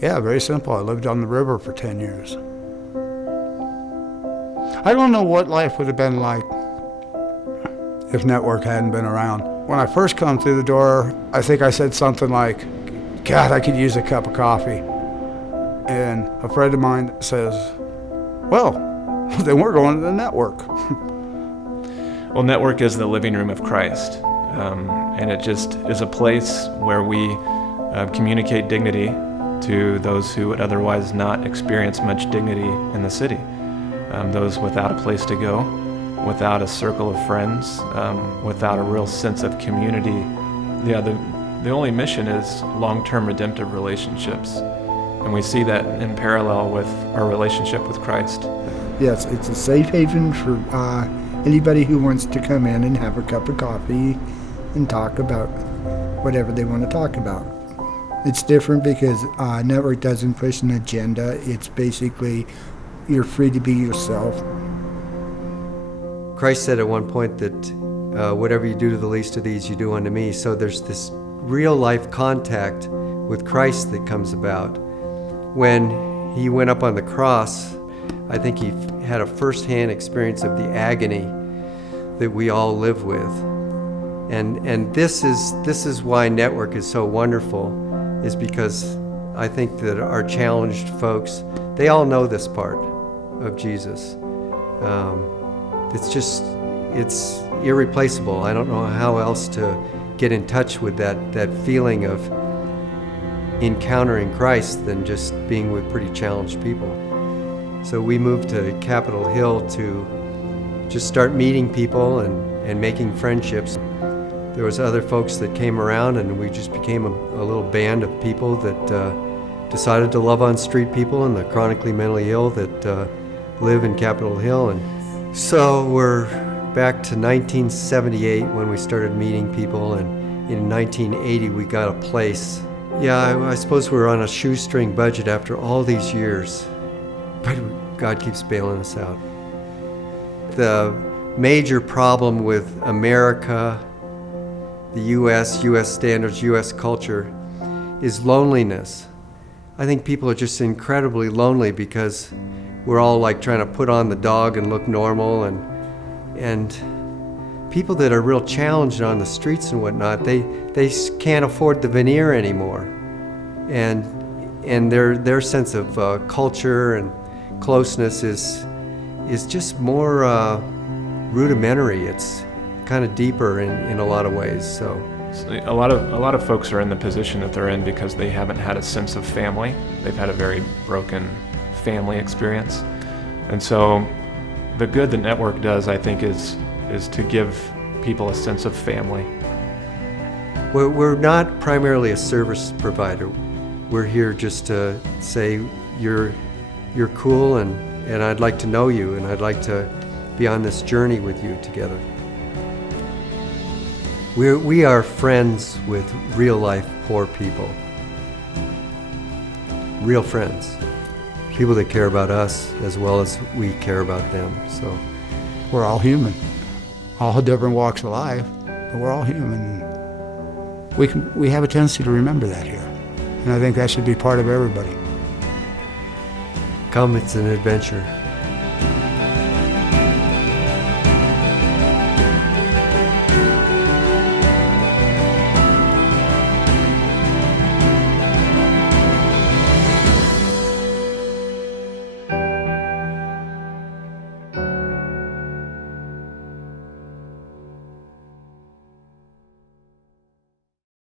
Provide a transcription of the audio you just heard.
Yeah, very simple. I lived on the river for 10 years. I don't know what life would have been like if network hadn't been around. When I first come through the door, I think I said something like, God, I could use a cup of coffee. And a friend of mine says, well, then we're going to the network. Well, network is the living room of Christ. And it just is a place where we communicate dignity to those who would otherwise not experience much dignity in the city. Those without a place to go, without a circle of friends, without a real sense of community. The only mission is long-term redemptive relationships. And we see that in parallel with our relationship with Christ. Yes, it's a safe haven for anybody who wants to come in and have a cup of coffee and talk about whatever they want to talk about. It's different because network doesn't push an agenda. It's basically you're free to be yourself. Christ said at one point that whatever you do to the least of these, you do unto me. So there's this real life contact with Christ that comes about. When he went up on the cross, I think he had a first-hand experience of the agony that we all live with. And this is why network is so wonderful, is because I think that our challenged folks, they all know this part of Jesus. It's irreplaceable. I don't know how else to get in touch with that feeling of encountering Christ than just being with pretty challenged people. So we moved to Capitol Hill to just start meeting people and making friendships. There was other folks that came around, and we just became a little band of people that decided to love on street people and the chronically mentally ill that live in Capitol Hill. And so we're back to 1978 when we started meeting people, and in 1980 we got a place. Yeah, I suppose we're on a shoestring budget after all these years, but God keeps bailing us out. The major problem with America, the U.S. standards, U.S. culture, is loneliness. I think people are just incredibly lonely because we're all like trying to put on the dog and look normal, and people that are real challenged on the streets and whatnot, they can't afford the veneer anymore, and their sense of culture and closeness is just more rudimentary. It's kind of deeper in a lot of ways. So a lot of folks are in the position that they're in because they haven't had a sense of family. They've had a very broken family experience, and so the good that network does, I think, is to give people a sense of family. We're not primarily a service provider. We're here just to say you're cool, and I'd like to know you, and I'd like to be on this journey with you together. We are friends with real life poor people. Real friends. People that care about us as well as we care about them. So We're all human, all different walks of life, but we're all human. We have a tendency to remember that here, and I think that should be part of everybody. come, it's an adventure.